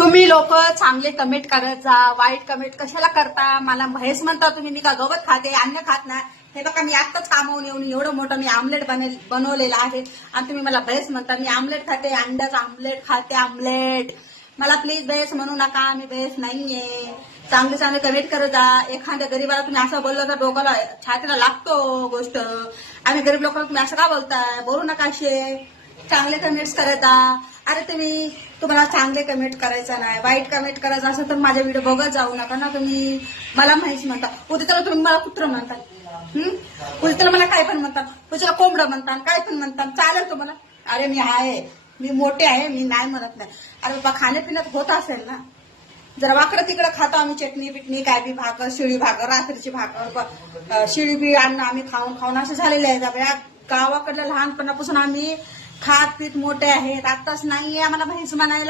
तुम्ही लोक चांगले कमेंट करत जा, वाईट कमेंट कशाला करता? मला म्हैस म्हणता तुम्ही. मी का गवत खाते, अन्न खात नाही? हे बघा, मी आत्ताच कामावून येऊन एवढं मोठं मी आमलेट बनवलेलं आहे आणि तुम्ही मला भैस म्हणता. मी आमलेट खाते, अंड्याचं आमलेट खाते, आमलेट. मला प्लीज भैस म्हणू नका, मी भैस नाहीये. चांगले चांगले कमेंट करत जा. एखाद्या गरीबाला तुम्ही असं बोललं तर डोक्याला छातीला लागतो गोष्ट. आम्ही गरीब लोकांना तुम्ही असं का बोलताय? बोलू नका असे. चांगले कमेंट्स करत जा. अरे तुम्हाला चांगले कमेंट करायचं नाही, वाईट कमेंट करायचं असेल तर माझ्या व्हिडिओ बघत जाऊ नका ना तुम्ही. मला माहिती म्हणता, उद्या त्याला तुम्ही मला कुत्र म्हणता, उद्या त्याला मला काय पण म्हणतात, उद्या कोंबडं म्हणतात, काय पण म्हणतात, चालेल तुम्हाला? अरे मी मोठे आहे, मी नाही म्हणत नाही. अरे बाबा, खाण्यापिण्यात होत असेल ना, जरा वाकडं तिकडं खातो आम्ही. चटणी बिटणी काय बी, भाकर, शिळी भाकर, रात्रीची भाकर, शिळी बी अन्न आम्ही खाऊन खाऊन असं झालेलं आहे. या गावाकडल्या लहानपणापासून आम्ही खात पीत मोठे आहेत. आताच नाहीये आम्हाला म्हैस म्हणायला.